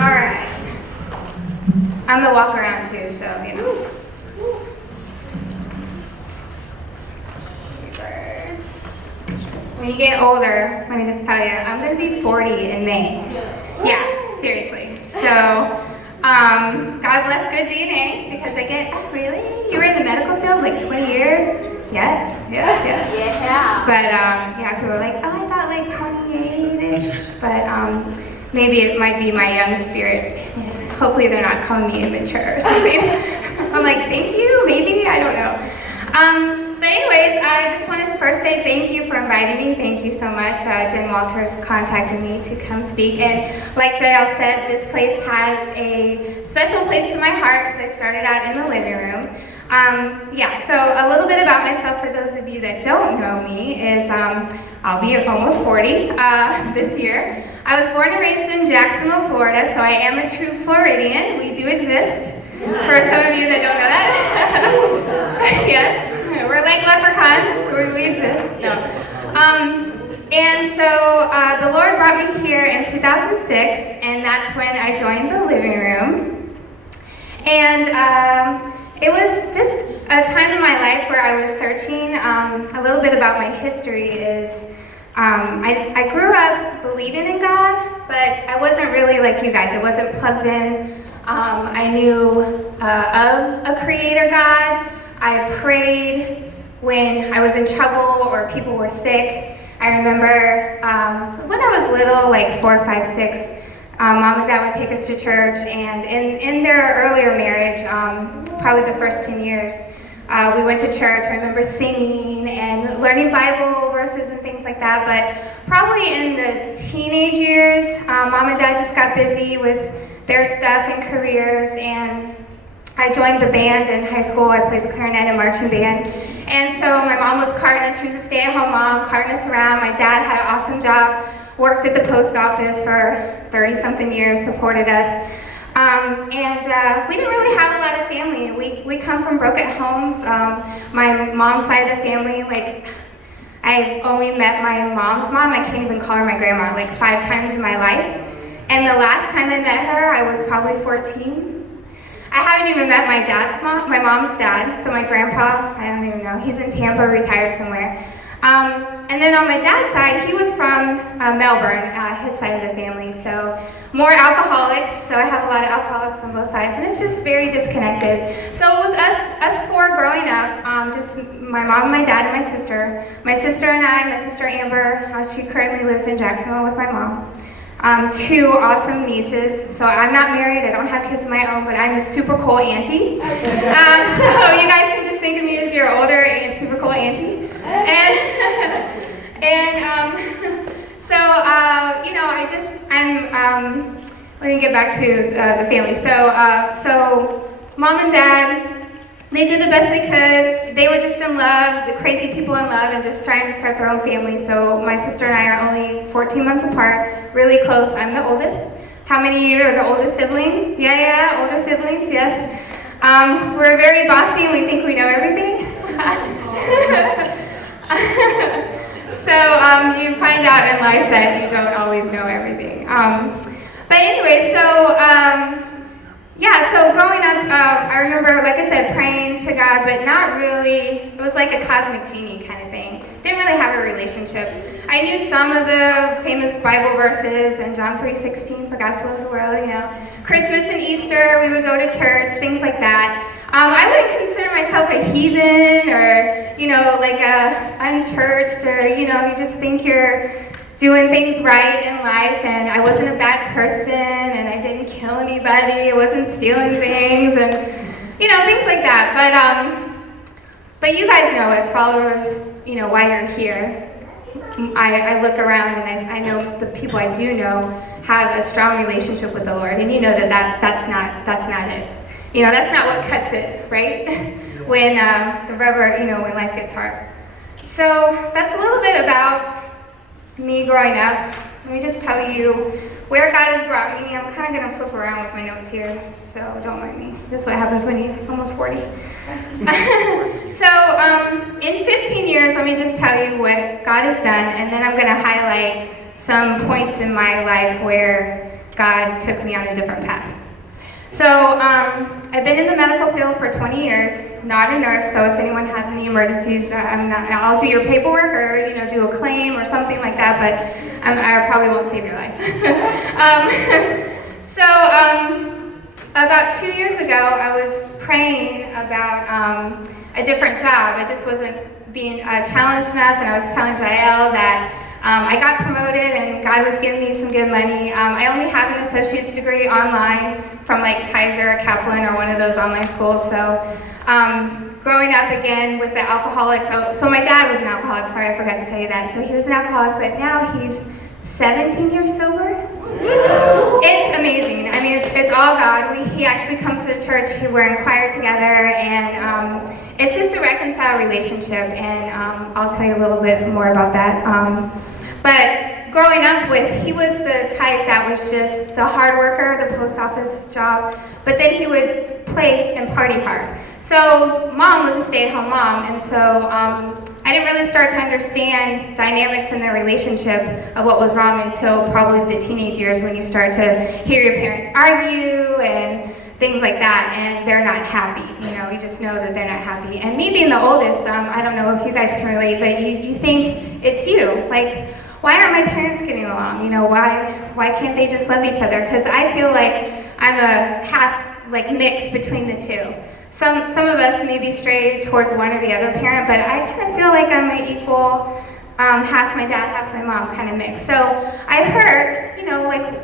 All right. I'm the walk around too, so you know. When you get older, let me just tell you, I'm going to be 40 in May. Yeah, seriously. So, God bless good DNA, because I get, oh, really? You were in the medical field like 20 years? Yes. Yeah. But, yeah, people are like, oh, I thought like 28-ish. But maybe it might be my young spirit. Yes, hopefully they're not calling me immature or something. I'm like, thank you, maybe, I don't know. But anyways, I just wanted to first say thank you for inviting me. Thank you so much. Jen Walters contacted me to come speak. And like JL said, this place has a special place to my heart because I started out in the living room. Yeah, so a little bit about myself for those of you that don't know me is I'll be almost 40 this year. I was born and raised in Jacksonville, Florida, so I am a true Floridian. We do exist. For some of you that don't know that. Yes, we're like leprechauns, we exist. No. And so the Lord brought me here in 2006, and that's when I joined the living room. And it was just a time in my life where I was searching. A little bit about my history is I grew up believing in God, but I wasn't really like you guys. I wasn't plugged in. I knew of a creator God. I prayed when I was in trouble or people were sick. I remember when I was little, like 4, 5, 6, Mom and Dad would take us to church, and in their earlier marriage, probably the first 10 years, we went to church. I remember singing and learning Bible verses and things like that, but probably in the teenage years, Mom and Dad just got busy with their stuff and careers, and I joined the band in high school. I played the clarinet and marching band. And so my mom was carting us. She was a stay-at-home mom, carting us around. My dad had an awesome job, worked at the post office for 30-something years, supported us. And we didn't really have a lot of family. We come from broken homes. My mom's side of the family, like, I only met my mom's mom. I can't even call her my grandma, like 5 times in my life. And the last time I met her, I was probably 14. I haven't even met my dad's mom, my mom's dad, so my grandpa, I don't even know, he's in Tampa, retired somewhere. And then on my dad's side, he was from Melbourne, his side of the family, so more alcoholics, so I have a lot of alcoholics on both sides, and it's just very disconnected. So it was us 4 growing up, just my mom, my dad, and my sister. My sister and I, my sister Amber, she currently lives in Jacksonville with my mom. 2 awesome nieces. So I'm not married, I don't have kids of my own, but I'm a super cool auntie. So you guys can just think of me as your older and super cool auntie. So, you know, let me get back to the family. So Mom and Dad, they did the best they could. They were just in love, the crazy people in love, and just trying to start their own family. So my sister and I are only 14 months apart, really close. I'm the oldest. How many of you are the oldest sibling? Yeah, older siblings, yes. We're very bossy and we think we know everything. So you find out in life that you don't always know everything. But anyway, yeah, so growing up, I remember, like I said, praying to God, but not really. It was like a cosmic genie kind of thing. Didn't really have a relationship. I knew some of the famous Bible verses, and John 3:16, for God so loved the world, you know. Christmas and Easter, we would go to church, things like that. I wouldn't consider myself a heathen or, you know, like unchurched, or, you know, you just think you're doing things right in life, and I wasn't a bad person, and I didn't kill anybody, I wasn't stealing things, and, you know, things like that. But you guys know, as followers, you know, why you're here. I look around and I know the people I do know have a strong relationship with the Lord, and you know that's not it. You know, that's not what cuts it, right? When when life gets hard. So that's a little bit about me growing up. Let me just tell you where God has brought me. I'm kind of going to flip around with my notes here, so don't mind me. This is what happens when you're almost 40. So in 15 years, let me just tell you what God has done, and then I'm going to highlight some points in my life where God took me on a different path. So I've been in the medical field for 20 years, not a nurse, so if anyone has any emergencies, I'll do your paperwork or do a claim or something like that, but I probably won't save your life. About 2 years ago, I was praying about a different job. I just wasn't being challenged enough, and I was telling Jael that I got promoted and God was giving me some good money. I only have an associate's degree online from like Kaiser or Kaplan or one of those online schools. So growing up again with the alcoholics, so my dad was an alcoholic, sorry I forgot to tell you that. So he was an alcoholic, but now he's 17 years sober. It's amazing. I mean, it's all God. He actually comes to the church. We're in choir together, and it's just a reconciled relationship, and I'll tell you a little bit more about that. But growing up he was the type that was just the hard worker, the post office job, but then he would play and party hard. So mom was a stay-at-home mom, and so I didn't really start to understand dynamics in their relationship of what was wrong until probably the teenage years, when you start to hear your parents argue and things like that, and they're not happy. You just know that they're not happy. And me being the oldest, I don't know if you guys can relate, but you think it's you. Like, why aren't my parents getting along? Why can't they just love each other? Because I feel like I'm a half mix between the two. Some of us maybe stray towards one or the other parent, but I kind of feel like I'm an equal, half my dad, half my mom kind of mix. So I hurt,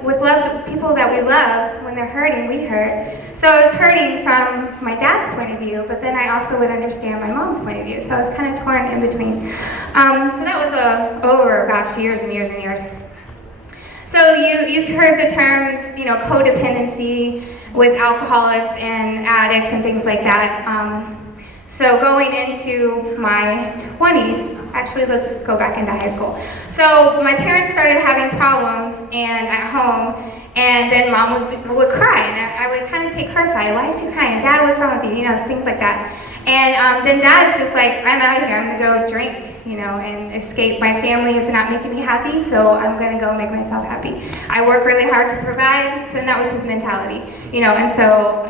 with loved people that we love, when they're hurting, we hurt. So I was hurting from my dad's point of view, but then I also would understand my mom's point of view. So I was kind of torn in between. So that was over, years and years and years. So you've heard the terms, codependency with alcoholics and addicts and things like that. So going into my 20s, actually let's go back into high school. So my parents started having problems at home, and then mom would cry, and I would kind of take her side. Why is she crying? Dad, what's wrong with you? Things like that. And then dad's just like, I'm out of here, I'm gonna go drink, and escape. My family is not making me happy, so I'm gonna go make myself happy. I work really hard to provide, so that was his mentality, and so,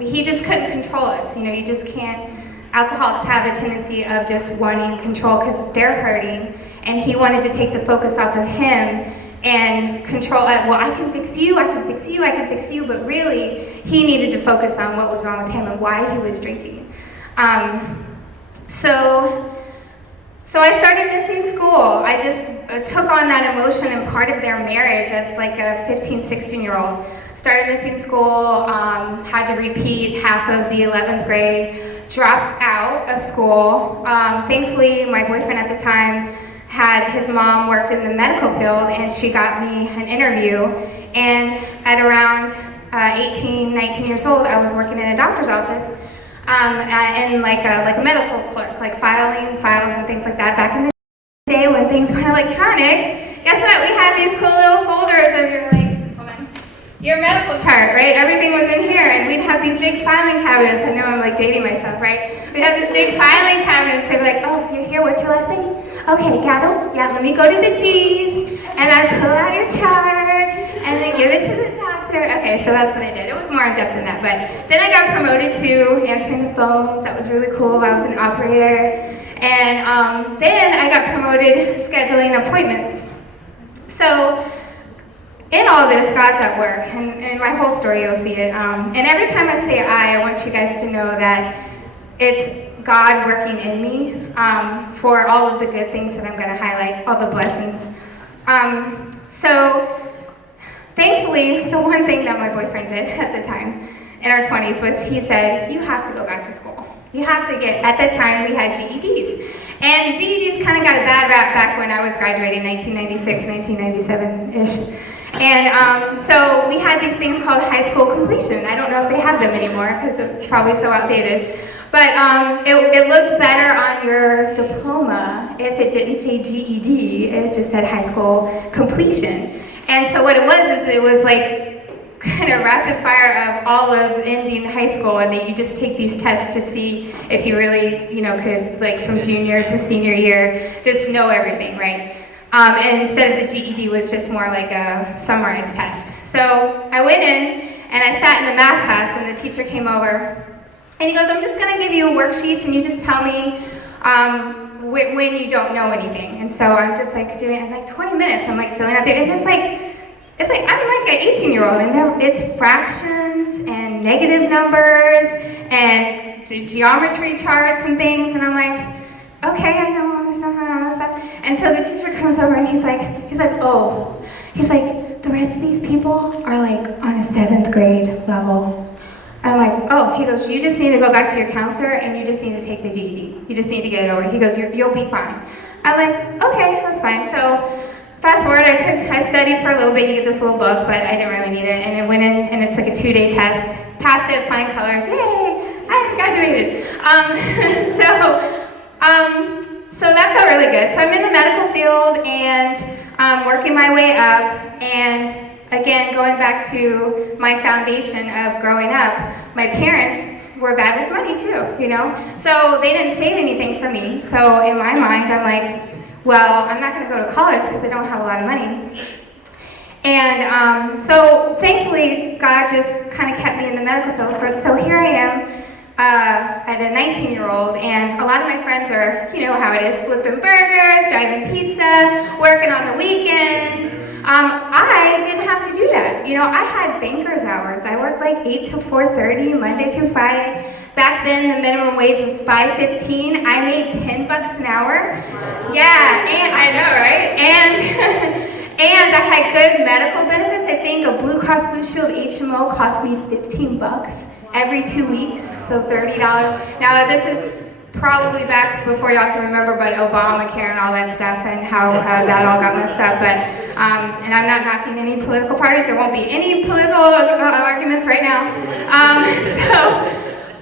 he just couldn't control us, you just can't. Alcoholics have a tendency of just wanting control because they're hurting, and he wanted to take the focus off of him and control it. Well, I can fix you, I can fix you, I can fix you, but really, he needed to focus on what was wrong with him and why he was drinking. So I started missing school. I just took on that emotion and part of their marriage as like a 15, 16-year-old. Started missing school, had to repeat half of the 11th grade, dropped out of school. Thankfully, my boyfriend at the time his mom worked in the medical field, and she got me an interview. And at around 18, 19 years old, I was working in a doctor's office. And like a medical clerk, like filing files and things like that. Back in the day when things weren't electronic, guess what? We had these cool little folders of your medical chart, right? Everything was in here, and we'd have these big filing cabinets. I know I'm dating myself, right? We'd have this big filing cabinets. They'd be like, oh, you're here, what's your last name? Okay, Gaddle, yeah, let me go to the G's, and I'd pull out your chart, and then give it to the doctor. Okay, so that's what I did. It was more in depth than that, but then I got promoted to answering the phones. That was really cool. I was an operator. And then I got promoted scheduling appointments. So in all this, God's at work, and in my whole story you'll see it. And every time I say I want you guys to know that it's God working in me for all of the good things that I'm going to highlight, all the blessings. So thankfully, the one thing that my boyfriend did at the time in our 20s was he said, you have to go back to school. You have to at that time we had GEDs. And GEDs kind of got a bad rap back when I was graduating, 1996, 1997-ish. And so we had these things called high school completion. I don't know if they have them anymore because it was probably so outdated. But it looked better on your diploma if it didn't say GED, it just said high school completion. And so what it was like kind of rapid fire of all of ending high school, and then you just take these tests to see if you really, could, like from junior to senior year, just know everything, right? And instead of the GED was just more like a summarized test. So I went in and I sat in the math class and the teacher came over and he goes, I'm just gonna give you worksheets and you just tell me when you don't know anything. And so I'm just like doing it in like 20 minutes. I'm like filling out there and it's like I'm like an 18-year-old and it's fractions and negative numbers and geometry charts and things and I'm like, okay, I know all this stuff, I know all this stuff. And so the teacher comes over and he's like, the rest of these people are like on a 7th grade level. I'm like, oh, he goes, you just need to go back to your counselor and you just need to take the GED. You just need to get it over. He goes, you'll be fine. I'm like, okay, that's fine. So fast forward, I studied for a little bit, you get this little book, but I didn't really need it. And I went in and it's like a 2-day test. Passed it, flying colors, yay, I graduated. So that felt really good. So I'm in the medical field and working my way up and again, going back to my foundation of growing up, my parents were bad with money too, you know? So they didn't save anything for me. So in my mind, I'm like, well, I'm not gonna go to college because I don't have a lot of money. And so thankfully, God just kind of kept me in the medical field. So here I am at a 19-year-old, and a lot of my friends are, you know how it is, flipping burgers, driving pizza, working on the weekends. I didn't have to do that. You know, I had banker's hours. I worked like 8 to 4:30, Monday through Friday. Back then, the minimum wage was $5.15. I made $10 an hour. Yeah, and I know, right? And I had good medical benefits. I think a Blue Cross Blue Shield HMO cost me $15 every 2 weeks, so $30. Now this is probably back before y'all can remember, but Obamacare and all that stuff and how that all got messed up. But and I'm not knocking any political parties. There won't be any political arguments right now.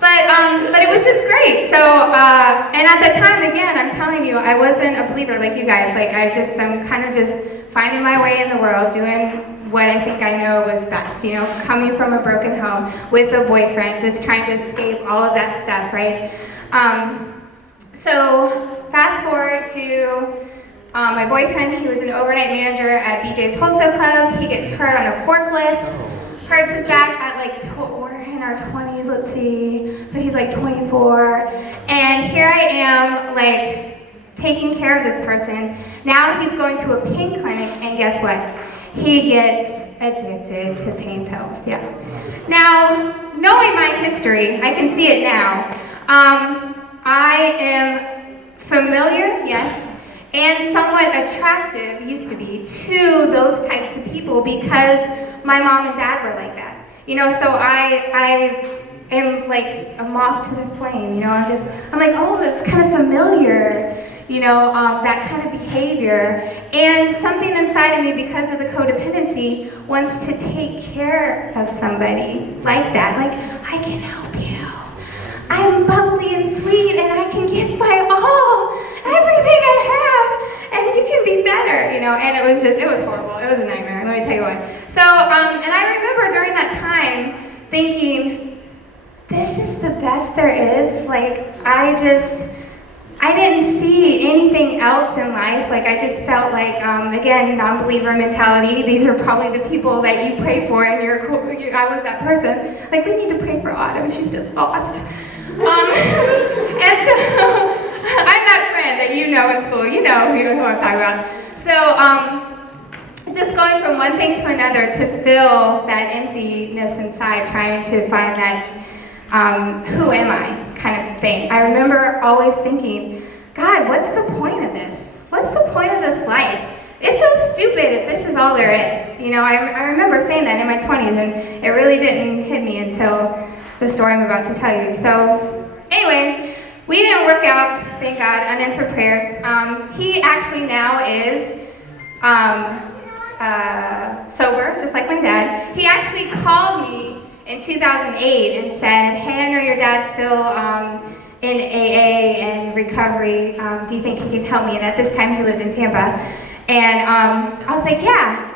But it was just great. So and at the time, again, I'm telling you, I wasn't a believer like you guys. Like I'm kind of just finding my way in the world, doing what I think I know was best, you know, coming from a broken home with a boyfriend, just trying to escape all of that stuff, right? So fast forward to my boyfriend. He was an overnight manager at BJ's Wholesale Club. He gets hurt on a forklift, hurts his back at like, we're in our 20s, let's see. So he's like 24. And here I am, like, taking care of this person. Now he's going to a pain clinic, and guess what? He gets addicted to pain pills, yeah. Now, knowing my history, I can see it now. I am familiar, yes, and somewhat attractive, used to be, to those types of people because my mom and dad were like that. You know, so I am like a moth to the flame, you know, I'm like, oh, that's kind of familiar. You know, that kind of behavior. And something inside of me, because of the codependency, wants to take care of somebody like that. Like, I can help you. I'm bubbly and sweet, and I can give my all, everything I have, and you can be better, you know. And it was horrible. It was a nightmare, let me tell you what. So, and I remember during that time thinking, this is the best there is. Like, I didn't see anything else in life. Like, I just felt like, again, non-believer mentality. These are probably the people that you pray for, and I was that person. Like, we need to pray for Autumn. She's just lost. And so, I'm that friend that you know in school. You know who I'm talking about. So, just going from one thing to another to fill that emptiness inside, trying to find that, who am I? Kind of thing. I remember always thinking, God, what's the point of this? What's the point of this life? It's so stupid if this is all there is. You know, I remember saying that in my 20s, and it really didn't hit me until the story I'm about to tell you. So anyway, we didn't work out, thank God, unanswered prayers. He actually now is sober, just like my dad. He actually called me in 2008 and said, hey, I know your dad's still in AA and recovery. Do you think he could help me? And at this time, he lived in Tampa. And I was like, yeah.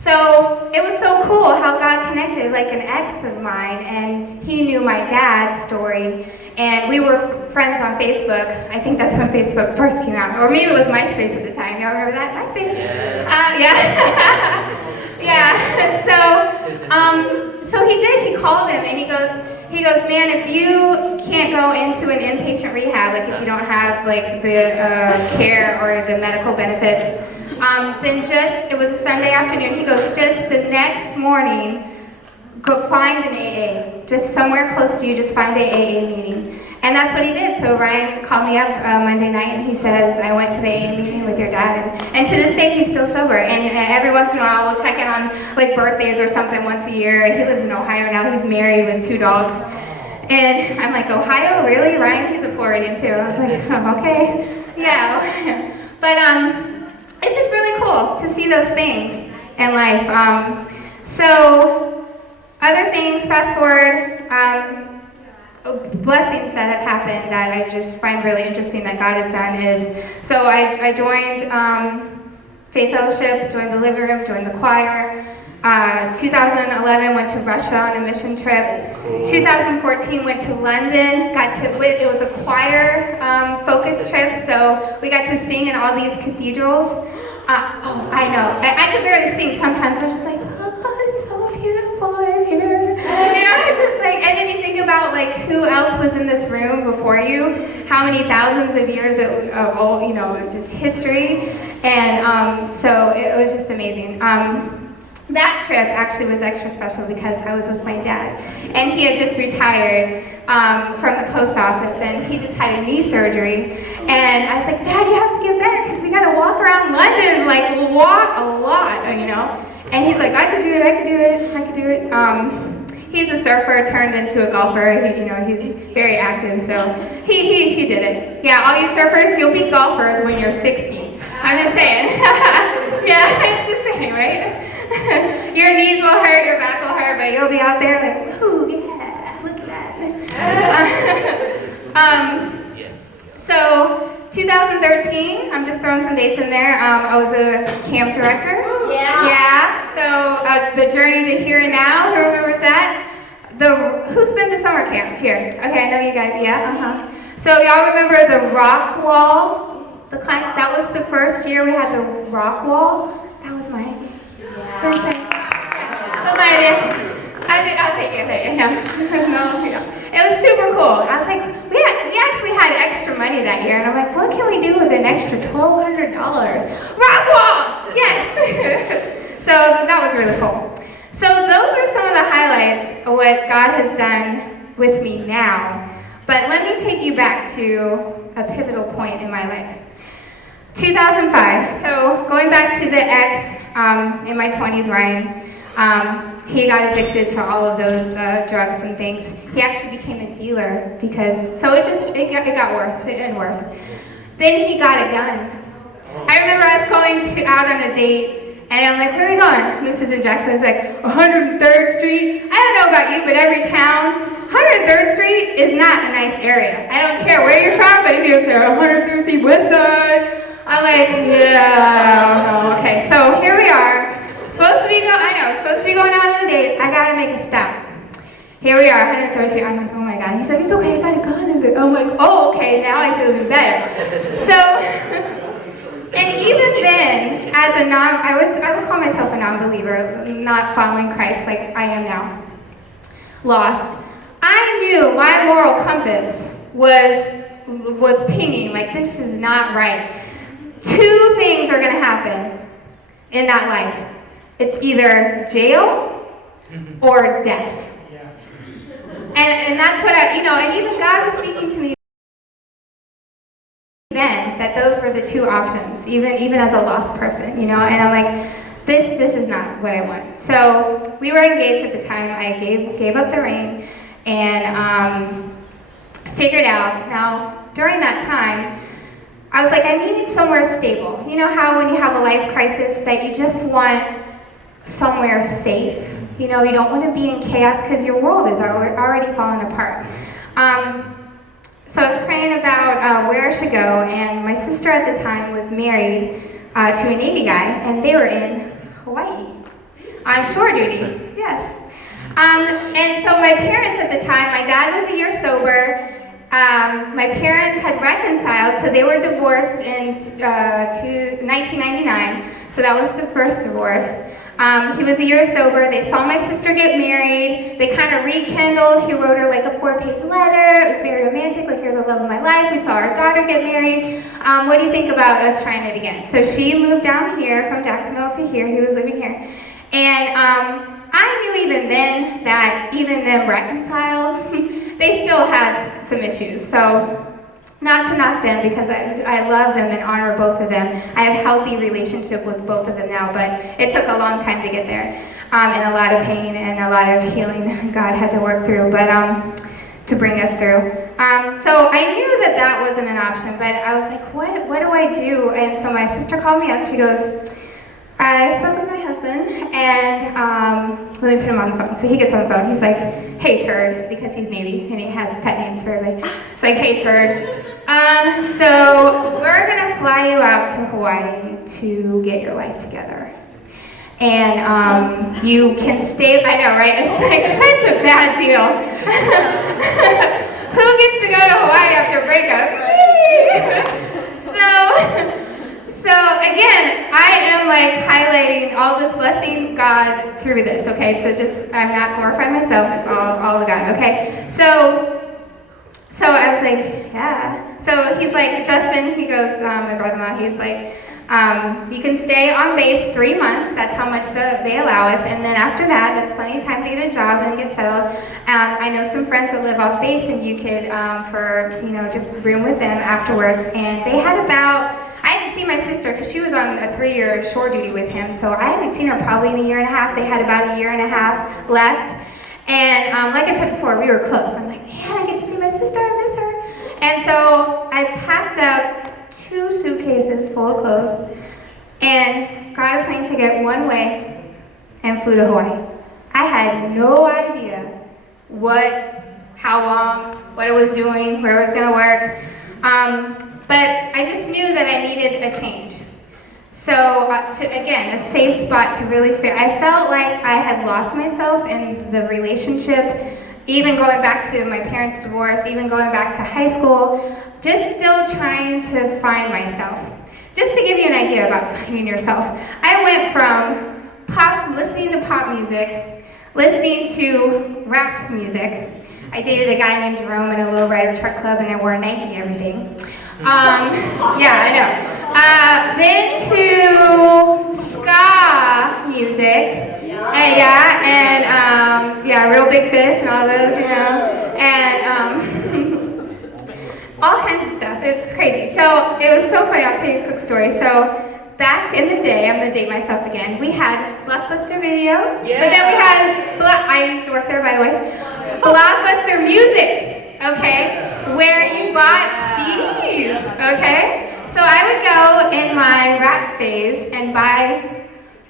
So it was so cool how God connected like an ex of mine, and he knew my dad's story, and we were friends on Facebook. I think that's when Facebook first came out, or maybe it was MySpace at the time. Y'all remember that? MySpace? Yeah. Yeah. So he did. He called him, and he goes, man, if you can't go into an inpatient rehab, like if you don't have like the care or the medical benefits, then it was a Sunday afternoon, he goes, just the next morning, go find an AA. Just somewhere close to you, just find an AA meeting. And that's what he did. So Ryan called me up Monday night, and he says, I went to the AA meeting with your dad. And to this day, he's still sober. And every once in a while, we'll check in on like birthdays or something once a year. He lives in Ohio now. He's married with 2 dogs. And I'm like, Ohio, really? Ryan, he's a Floridian too. I was like, oh, okay. Yeah. But it's just really cool to see those things in life. So other things, fast forward, blessings that have happened that I just find really interesting that God has done is, so I joined Faith Fellowship, joined the living room, joined the choir. 2011 went to Russia on a mission trip. 2014 went to London, it was a choir focus trip, so we got to sing in all these cathedrals. I know, I could barely sing sometimes. I was just like, oh, it's so beautiful in here. Just like, and then you think about like who else was in this room before you, how many thousands of years of old, just history, and so it was just amazing. That trip actually was extra special because I was with my dad, and he had just retired from the post office, and he just had a knee surgery, and I was like, Dad, you have to get better because we got to walk around London, like walk a lot, and he's like, I could do it. He's a surfer turned into a golfer. He's very active, so he did it. Yeah, all you surfers, you'll be golfers when you're 60. I'm just saying. Yeah, it's the same, right? Your knees will hurt, your back will hurt, but you'll be out there like, ooh, yeah, look at that. So 2013, I'm just throwing some dates in there. I was a camp director. Yeah. So the journey to here and now. Who remembers that? Who's been to summer camp here? Okay, I know you guys. Yeah. So y'all remember the rock wall? That was the first year we had the rock wall. That was my idea. That was my idea. I'll take it. No. It was super cool. I was like, we actually had extra money that year, and I'm like, what can we do with an extra $1,200? Rock wall! Yes! So that was really cool. So those are some of the highlights of what God has done with me now. But let me take you back to a pivotal point in my life. 2005. So going back to the ex in my 20s, Ryan. He got addicted to all of those drugs and things. He actually became a dealer it got worse and worse. Then he got a gun. I remember us going out on a date, and I'm like, where are we going? This is in Jackson. It's like 103rd Street. I don't know about you, but every town, 103rd Street is not a nice area. I don't care where you're from, but if you say 103rd Street, West Side, I'm like, yeah, I don't know. Okay, so here we are. Supposed to be going out on a date. I gotta make a stop. Here we are, 103rd Street. I'm like, oh my God. He's like, it's okay, I got a gun. I'm like, oh, okay, now I feel even better. So, and even then, as I would call myself a non-believer, not following Christ like I am now, lost. I knew my moral compass was pinging, like this is not right. 2 things are gonna happen in that life. It's either jail or death. And that's what and even God was speaking to me then, that those were the 2 options, even as a lost person, and I'm like, this is not what I want. So we were engaged at the time. I gave up the ring and figured out, now during that time, I was like, I need somewhere stable. You know how when you have a life crisis that you just want somewhere safe? You don't want to be in chaos because your world is already falling apart. So I was praying about where I should go, and my sister at the time was married to a Navy guy, and they were in Hawaii. On shore duty, yes. And so my parents at the time, my dad was a year sober. My parents had reconciled, so they were divorced in 1999. So that was the first divorce. He was a year sober. They saw my sister get married. They kind of rekindled. He wrote her like a 4-page letter. It was very romantic, like, you're the love of my life. We saw our daughter get married. What do you think about us trying it again? So she moved down here from Jacksonville to here. He was living here. And I knew even then that even them reconciled, they still had some issues. So not to knock them, because I love them and honor both of them. I have a healthy relationship with both of them now, but it took a long time to get there, and a lot of pain and a lot of healing God had to work through, but to bring us through. So I knew that that wasn't an option, but I was like, what do I do? And so my sister called me up. She goes, I spoke with my husband, and let me put him on the phone. So he gets on the phone. He's like, hey, Turd, because he's Navy, and he has pet names for everybody. It's like, hey, Turd. So we're going to fly you out to Hawaii to get your life together. And you can stay, I know, right? It's like such a bad deal. Who gets to go to Hawaii after breakup? So again, I am like highlighting all this blessing God through this, okay? So just, I'm not glorifying myself, it's all of God, okay? So I was like, yeah. So he's like, Justin, he goes, my brother-in-law, he's like, you can stay on base 3 months, that's how much they allow us, and then after that, that's plenty of time to get a job and get settled. I know some friends that live off base, and you could, just room with them afterwards, and they had I hadn't seen my sister because she was on a 3-year shore duty with him, so I hadn't seen her probably in a year and a half. They had about a year and a half left, and like I told before, we were close. I'm like, man, I get to see my sister, I miss her. And so I packed up 2 suitcases full of clothes and got a plane ticket one way and flew to Hawaii. I had no idea how long, what it was doing, where it was gonna work. But I just knew that I needed a change. So, again, a safe spot to really fit. I felt like I had lost myself in the relationship, even going back to my parents' divorce, even going back to high school, just still trying to find myself. Just to give you an idea about finding yourself, I went from listening to pop music, listening to rap music. I dated a guy named Jerome in a lowrider truck club, and I wore Nike every day. Yeah, I know. Then to ska music, and Real Big Fish and all those, and all kinds of stuff. It's crazy. So it was so funny. I'll tell you a quick story. So back in the day, I'm gonna date myself again. We had Blockbuster Video, but then we had I used to work there, by the way. Blockbuster Music, okay, where you bought CDs, okay? So I would go in my rap phase and buy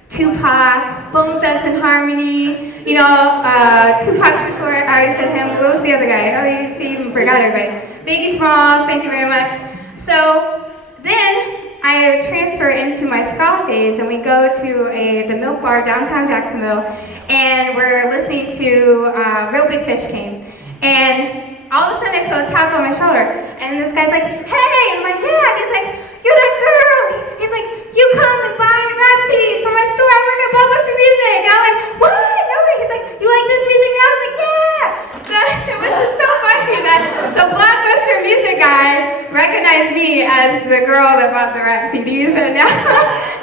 Tupac, Bone Thugs and Harmony, Tupac Shakur, I already said him. What was the other guy? Oh, you see, even forgot everybody. Biggie Smalls, thank you very much. So then I transfer into my ska phase, and we go to the Milk Bar downtown Jacksonville, and we're listening to Real Big Fish came, and all of a sudden I feel a tap on my shoulder, and this guy's like, hey, I'm like, yeah, and he's like, you're that girl, he's like, you come and buy rap CDs from my store, I work at Blockbuster Music, and I'm like, what, no way, he's like, you like this music now, I was like, yeah, so it was just so funny that the Blockbuster Music guy recognized me as the girl that bought the rap CDs, and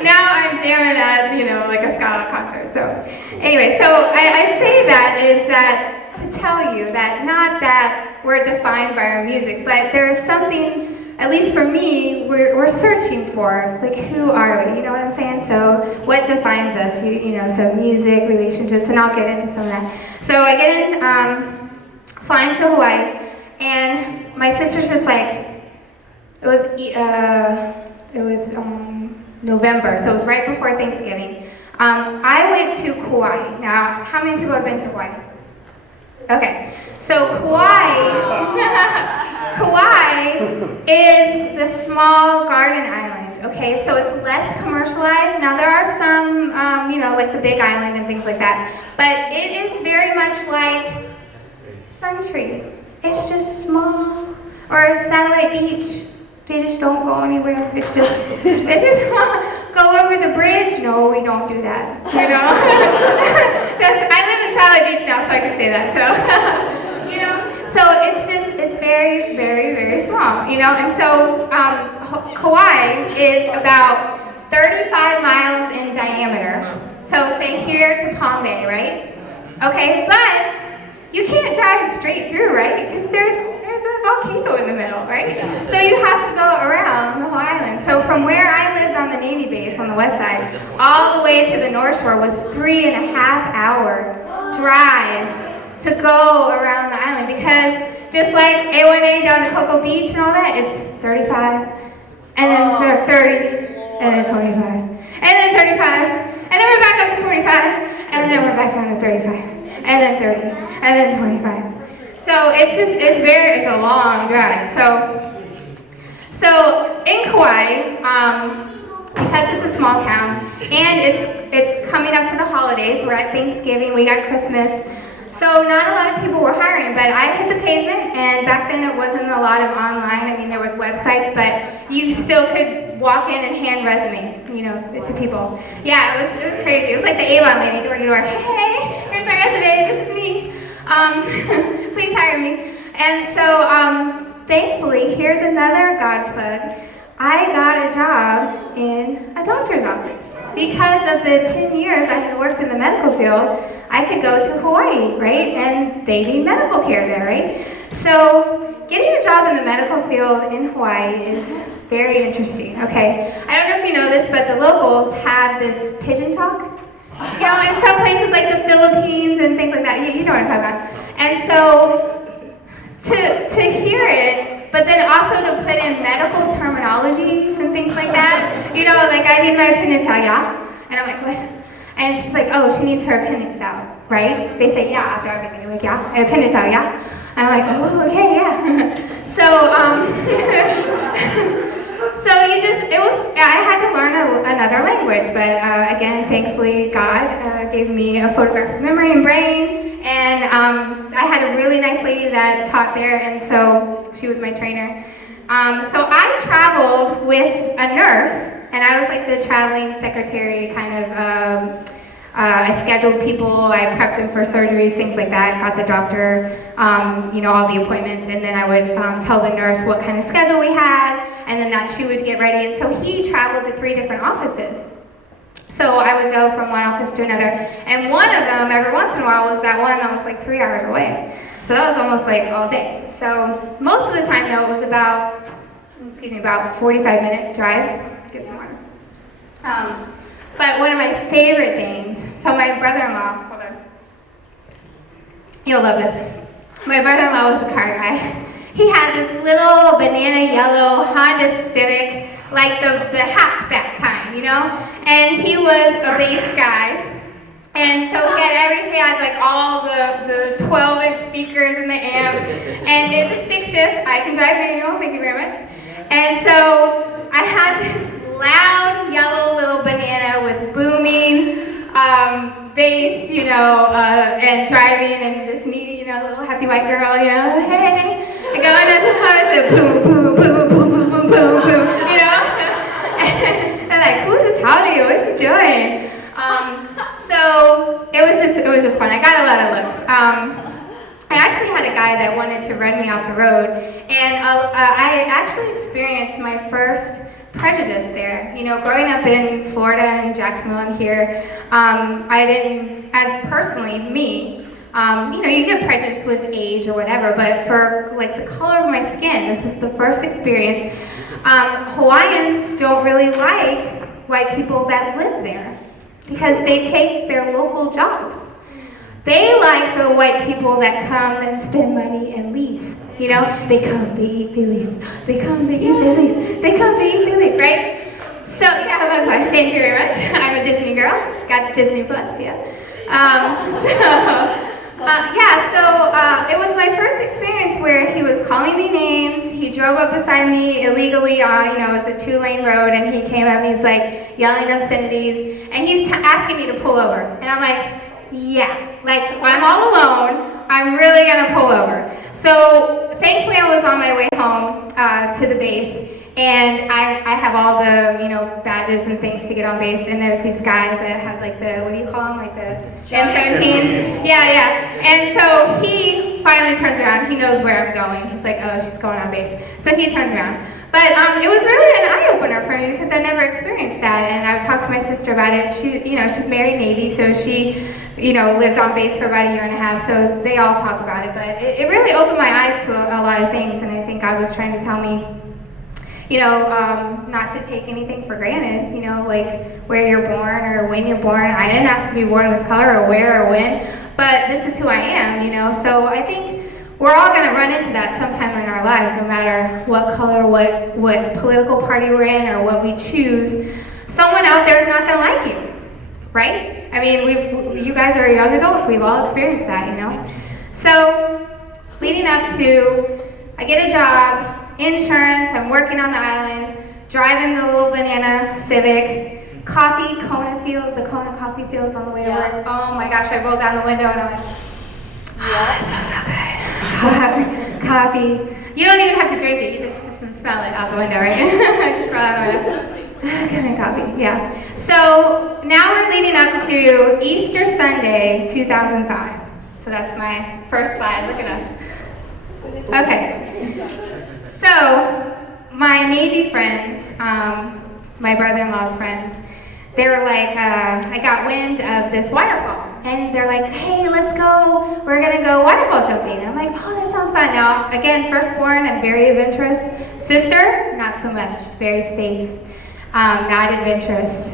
now I'm jamming at, like a ska concert. So anyway, so I say that is that to tell you that not that we're defined by our music, but there's something, at least for me, we're searching for, like, who are we? You know what I'm saying? So what defines us? So music, relationships, and I'll get into some of that. So I get in, flying to Hawaii, and my sister's just like, it was November, so it was right before Thanksgiving. I went to Kauai. Now, how many people have been to Hawaii? Okay, so Kauai is the small garden island island, okay? So it's less commercialized. Now there are some, like the Big Island and things like that, but it is very much like Suntree. It's just small. Or Satellite Beach. They just don't go anywhere. It's just go over the bridge. No, we don't do that. You know? I live in Satellite Beach now, so I can say that. So, you know, so it's very, very, very small. You know, and so Kauai is about 35 miles in diameter. So say here to Palm Bay, right? Okay, but you can't drive straight through, right? Because there's a volcano in the middle, right? So you have to go around the whole island. So from where I lived on the Navy base on the west side, all the way to the North Shore was 3.5-hour drive to go around the island, because just like A1A down to Cocoa Beach and all that, it's 35, and then 30, and then 25, and then 35, and then we're back up to 45, and then we're back down to 35, and then 30, and then 25. So it's a long drive. So in Kauai, because it's a small town, and it's coming up to the holidays, we're at Thanksgiving, we got Christmas, so not a lot of people were hiring, but I hit the pavement, and back then it wasn't a lot of online. I mean, there was websites, but you still could walk in and hand resumes, you know, to people. Yeah, it was crazy. It was like the Avon lady, door to door. Hey, here's my resume, this is me. Please hire me. And so, thankfully, here's another God plug. I got a job in a doctor's office. Because of the 10 years I had worked in the medical field, I could go to Hawaii, right? And they need medical care there, right? So, getting a job in the medical field in Hawaii is very interesting, okay? I don't know if you know this, but the locals have this pigeon talk. You know, in some places like the Philippines and things like that, you know what I'm talking about. And so, to hear it, but then also to put in medical terminologies and things like that, you know, like I need my appendix out, yeah? And I'm like, what? And she's like, oh, she needs her appendix out, right? They say, yeah, after everything, like, yeah, appendix out, yeah? And I'm like, oh, okay, yeah. So, so I had to learn another language, but again, thankfully, God gave me a photographic memory and brain, and I had a really nice lady that taught there, and so she was my trainer. So I traveled with a nurse, and I was like the traveling secretary, kind of. I scheduled people, I prepped them for surgeries, things like that, got the doctor, all the appointments, and then I would tell the nurse what kind of schedule we had, and then that she would get ready. And so he traveled to 3 different offices. So I would go from one office to another, and one of them, every once in a while, was that one that was like 3 hours away. So that was almost like all day. So most of the time, though, it was about 45-minute drive. Get some water. But one of my favorite things, so my brother-in-law, hold on. You'll love this. My brother-in-law was a car guy. He had this little banana yellow Honda Civic, like the hatchback kind, you know? And he was a bass guy. And so he had everything, he had like all the 12-inch speakers and the amp. And there's a stick shift. I can drive manual, thank you very much. And so I had this loud yellow little banana with booming bass, and driving, and this me, little happy white girl, hey, I go into the car and say boom, boom, boom, boom, boom, boom, boom, boom, and I'm like, who's this howdy? What's she doing? So it was just fun. I got a lot of looks. I actually had a guy that wanted to run me off the road, and I actually experienced my first prejudice there. Growing up in Florida and Jacksonville and here, I didn't, as personally, me, you get prejudice with age or whatever, but for like the color of my skin, this was the first experience. Hawaiians don't really like white people that live there because they take their local jobs. They like the white people that come and spend money and leave. They come, they eat, they leave. They come, they eat, they leave. They come, they eat, they leave, right? So, yeah, I was like, thank you very much. I'm a Disney girl. Got Disney Plus, yeah. It was my first experience where he was calling me names. He drove up beside me illegally, it was a 2-lane road, and he came at me, he's like yelling obscenities, and he's asking me to pull over. And I'm like, yeah, like I'm all alone, I'm really gonna pull over. So thankfully I was on my way home to the base, and I have all the, badges and things to get on base, and there's these guys that have like the, what do you call them, like the M17s? Yeah. And so he finally turns around, he knows where I'm going. He's like, oh, she's going on base. So he turns around. But it was really an eye-opener for me because I never experienced that, and I've talked to my sister about it. She, she's married Navy, so she, lived on base for about 1.5 years, so they all talk about it. But it really opened my eyes to a lot of things, and I think God was trying to tell me, not to take anything for granted, like where you're born or when you're born. I didn't ask to be born this color or where or when, but this is who I am, So I think we're all going to run into that sometime in our lives, no matter what color, what political party we're in, or what we choose. Someone out there is not going to like you, right? I mean, you guys are young adults. We've all experienced that, So leading up to, I get a job, insurance, I'm working on the island, driving the little banana Civic, the Kona coffee fields on the way to work. Oh my gosh, I rolled down the window and I'm like, it smells so good. Coffee. You don't even have to drink it, you just smell it out the window, right? Just smell it out the window. Kind of coffee, yeah. So now we're leading up to Easter Sunday, 2005. So that's my first slide, look at us. Okay. So, my Navy friends, my brother-in-law's friends, they were like, I got wind of this waterfall. And they're like, hey, let's go, we're gonna go waterfall jumping. And I'm like, oh, that sounds fun. Now, again, firstborn and very adventurous. Sister, not so much, very safe, not adventurous,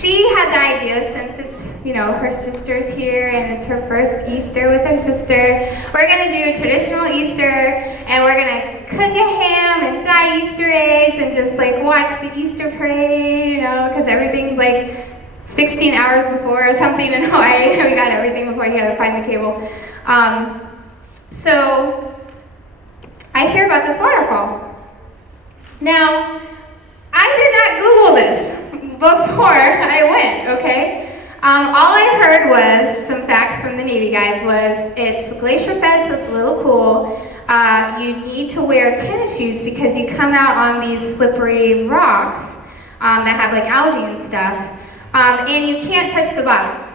She had the idea, since it's, her sister's here and it's her first Easter with her sister. We're gonna do a traditional Easter, and we're gonna cook a ham and dye Easter eggs and just like watch the Easter parade, because everything's like 16 hours before or something in Hawaii. We got everything before you had to find the cable. So I hear about this waterfall. Now, I did not Google this before I went, okay? All I heard was, some facts from the Navy guys, was it's glacier fed, so it's a little cool. You need to wear tennis shoes because you come out on these slippery rocks that have like algae and stuff, and you can't touch the bottom.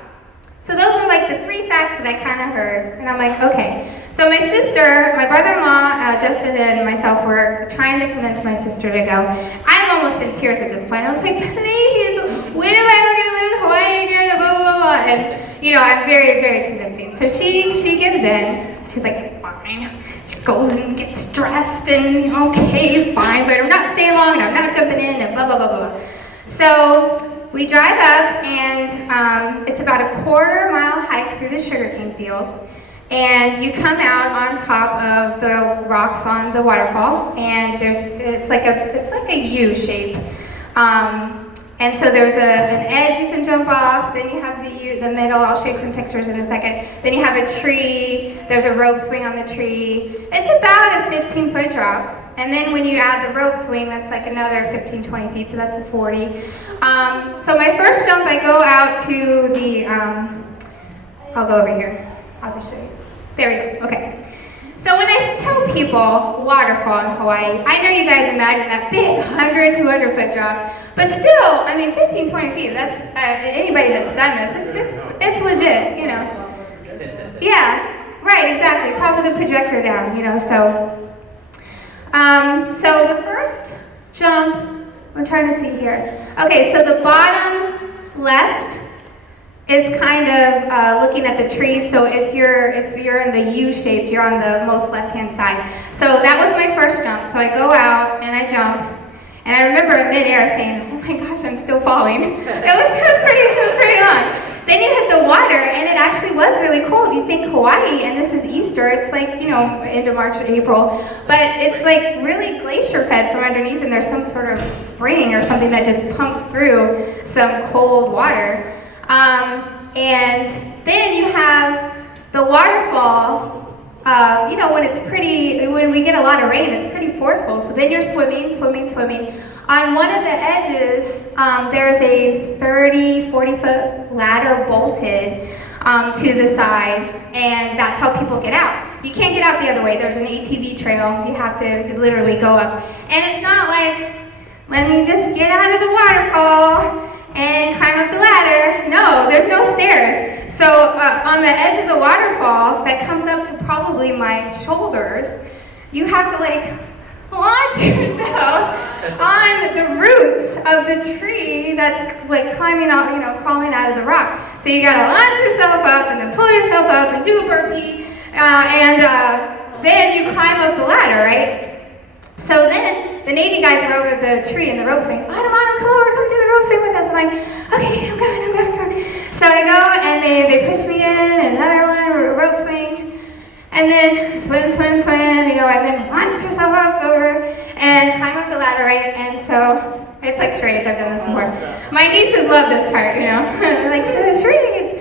So those were like the 3 facts that I kind of heard, and I'm like, okay. So my sister, my brother-in-law, Justin, and myself were trying to convince my sister to go. I'm almost in tears at this point. I was like, please, when am I ever going to live in Hawaii again? Blah, blah, blah, blah. And, I'm very, very convincing. So she gives in. She's like, fine. She goes and gets dressed and, okay, fine, but I'm not staying long and I'm not jumping in and blah, blah, blah, blah. So we drive up, and it's about a 1/4 mile hike through the sugarcane fields. And you come out on top of the rocks on the waterfall, and it's like a U shape. And so there's an edge you can jump off, then you have the middle, I'll show you some pictures in a second. Then you have a tree, there's a rope swing on the tree. It's about a 15-foot drop. And then when you add the rope swing, that's like another 15, 20 feet, so that's a 40. So my first jump, I go out to the, I'll go over here. I'll just show you. There we go, okay. So when I tell people waterfall in Hawaii, I know you guys imagine that big 100, 200-foot drop, but still, 15, 20 feet, that's, anybody that's done this, it's legit, Yeah, right, exactly, top of the projector down, so the first jump, I'm trying to see here. Okay, so the bottom left is kind of looking at the trees. So if you're in the U shaped, you're on the most left-hand side. So that was my first jump. So I go out and I jump, and I remember in midair saying, "Oh my gosh, I'm still falling." It was pretty long. Then you hit the water, and it actually was really cold. You think Hawaii, and this is Easter. It's like end of March or April, but it's like really glacier fed from underneath, and there's some sort of spring or something that just pumps through some cold water. And then you have The waterfall, when we get a lot of rain, it's pretty forceful. So then you're swimming. On one of the edges, there's a 40-foot ladder bolted to the side, and that's how people get out. You can't get out the other way. There's an ATV trail. You have to literally go up. And it's not like, let me just get out of the waterfall and climb up the ladder. No, there's no stairs. So on the edge of the waterfall that comes up to probably my shoulders, you have to launch yourself on the roots of the tree that's climbing out, crawling out of the rock. So you gotta launch yourself up and then pull yourself up and do a burpee, and then you climb up the ladder, right? So then the Navy guys are over the tree and the rope swing. Autumn, come over, come do the rope swing with us. I'm like, okay, I'm going. So I go and they push me in, and another one, rope swing, and then swim, and then launch yourself up over and climb up the ladder, right? And so it's like charades, I've done this before. My nieces love this part, like charades.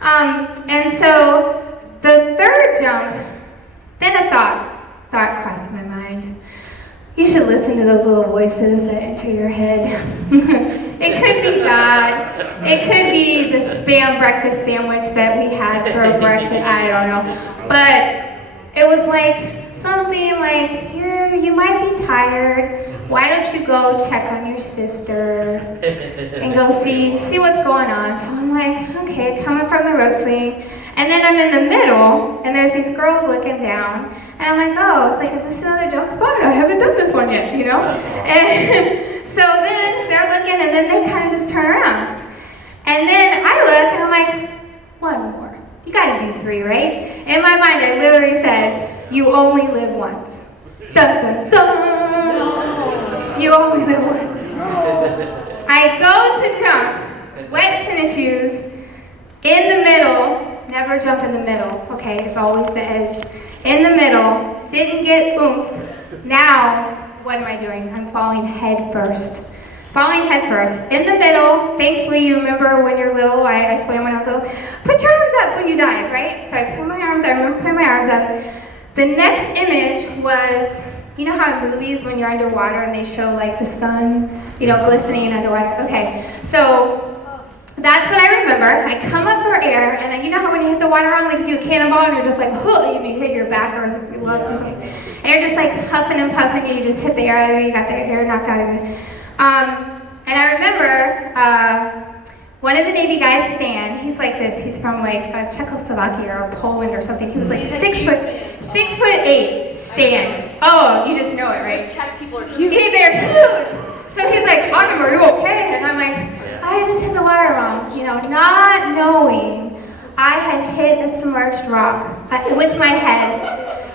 And so the third jump, then a thought crossed my mind. You should listen to those little voices that enter your head. It could be God. It could be the Spam breakfast sandwich that we had for breakfast. I don't know. But it was like something like, you might be tired. Why don't you go check on your sister and go see what's going on? So I'm like, okay, coming from the rope swing. And then I'm in the middle, and there's these girls looking down. And I'm like, oh, it's like, is this another jump spot? I haven't done this one yet, And so then they're looking, and then they kind of just turn around. And then I look, and I'm like, one more. You gotta do 3, right? In my mind, I literally said, you only live once. Dun, dun, dun. You only live once. I go to jump, wet tennis shoes, in the middle. Never jump in the middle, okay? It's always the edge. In the middle, didn't get oomph. Now, what am I doing? I'm falling head first. In the middle, thankfully, you remember when you're little, I swam when I was little. Put your arms up when you dive, right? So I put my arms up, I remember putting my arms up. The next image was, you know how in movies when you're underwater and they show the sun, glistening underwater? Okay, so that's what I remember. I come up for air, and you know how when you hit the water on, you do a cannonball, and you're just like, you hit your back or your lungs or something. And you're just huffing and puffing, and you just hit the air out of it, you got the air knocked out of it. And I remember one of the Navy guys, Stan, he's like this. He's from Czechoslovakia or Poland or something. He was 6'8", Stan. Oh, you just know it, right? Czech people are huge. Yeah, they're huge. So he's like, Autumn, are you okay? And I'm like, I just hit the water wrong, not knowing I had hit a submerged rock with my head,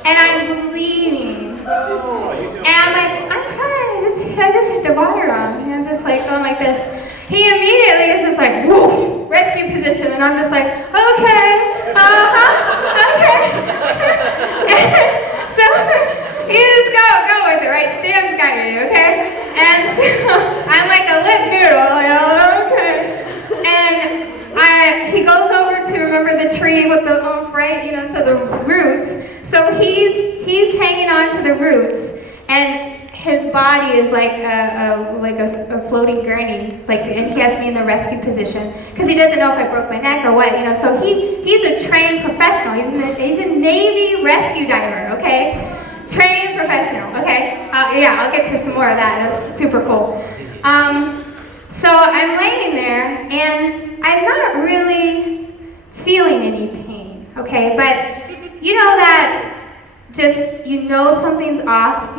and I'm bleeding. And I'm like, I'm fine, I just hit the water wrong. And I'm just going like this. He immediately is just like, woof, rescue position, and I'm just like, okay, okay. So you just go with it, right? Stan's got you, okay? And so I'm like a limp noodle, okay. And he goes over to, remember the tree with the oomph, right? So the roots. So he's hanging on to the roots, and his body is like a floating gurney, and he has me in the rescue position because he doesn't know if I broke my neck or what, So he's a trained professional. He's a Navy rescue diver, okay? Trained professional, okay? I'll get to some more of that. That's super cool. So I'm laying there, and I'm not really feeling any pain, okay? But you know that just, something's off,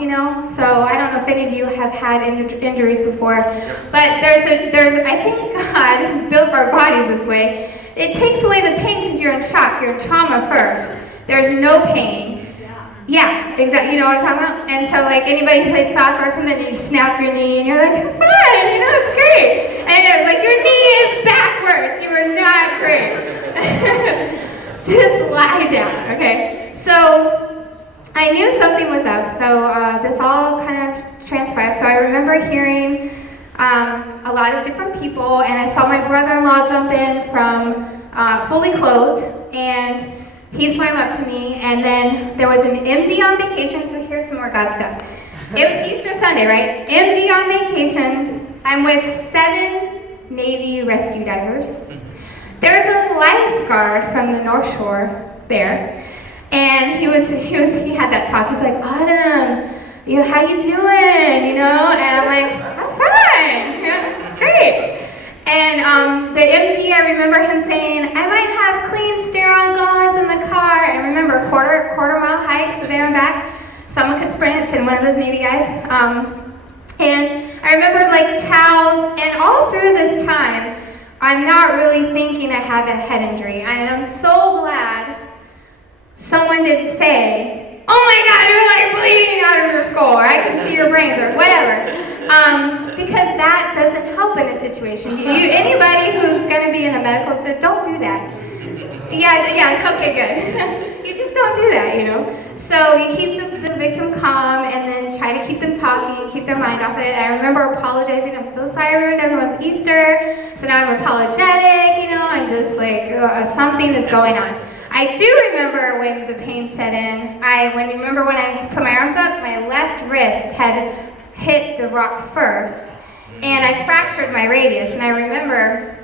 So I don't know if any of you have had injuries before, but there's I think God built our bodies this way. It takes away the pain because you're in shock, you're in trauma first. There's no pain. Yeah, exactly. You know what I'm talking about? And so, anybody who played soccer or something, you snap your knee, and you're like, I'm fine, it's great. And your knee is backwards. You are not great. Just lie down, okay? So I knew something was up. So this all kind of transpired. So I remember hearing a lot of different people, and I saw my brother-in-law jump in from fully clothed, and He swam up to me, and then there was an MD on vacation, so here's some more God stuff. It was Easter Sunday, right? MD on vacation. I'm with 7 Navy rescue divers. There's a lifeguard from the North Shore there, and he had that talk. He's like, Autumn, how you doing? And I'm like, I'm fine. It's great. And the MD, I remember him saying, I might have clean, sterile gauze in the car. And remember, quarter mile hike there and back. Someone could sprint it, send one of those Navy guys. And I remember like towels, and all through this time, I'm not really thinking I have a head injury. And I'm so glad someone didn't say, oh my God, you're like bleeding out of your skull, or I can see your brains, or whatever. Because that doesn't help in a situation. Anybody who's going to be in the medical, don't do that. Yeah, okay, good. You just don't do that, So you keep the victim calm, and then try to keep them talking, keep their mind off it. I remember apologizing. I'm so sorry I ruined everyone's Easter. So now I'm apologetic, I'm just like, something is going on. I do remember when the pain set in. When I put my arms up, my left wrist had hit the rock first, and I fractured my radius. And I remember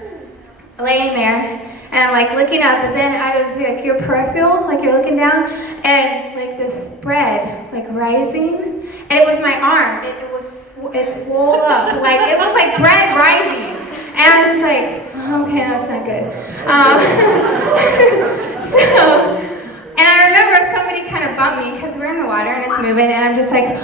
laying there, and I'm like looking up, but then out of like your peripheral, like you're looking down, and like this spread, like rising, and it was my arm. It swole up, like it looked like bread rising, and I was just like, okay, that's not good. And I remember somebody kind of bumped me because we're in the water and it's moving, and I'm just like,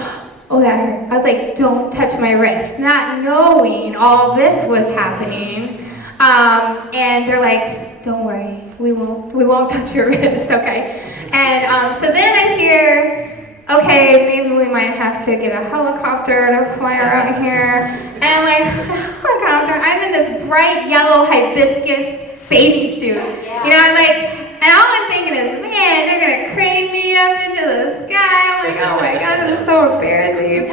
oh, that hurt. I was like, don't touch my wrist, not knowing all this was happening. And they're like, don't worry, we won't touch your wrist, okay? And so then I hear, okay, maybe we might have to get a helicopter to fly around here. And like, helicopter, I'm in this bright yellow hibiscus bathing suit. I'm like, and all I'm thinking is, man, they're gonna crane me up into the sky. I'm like, oh my God, this is so embarrassing.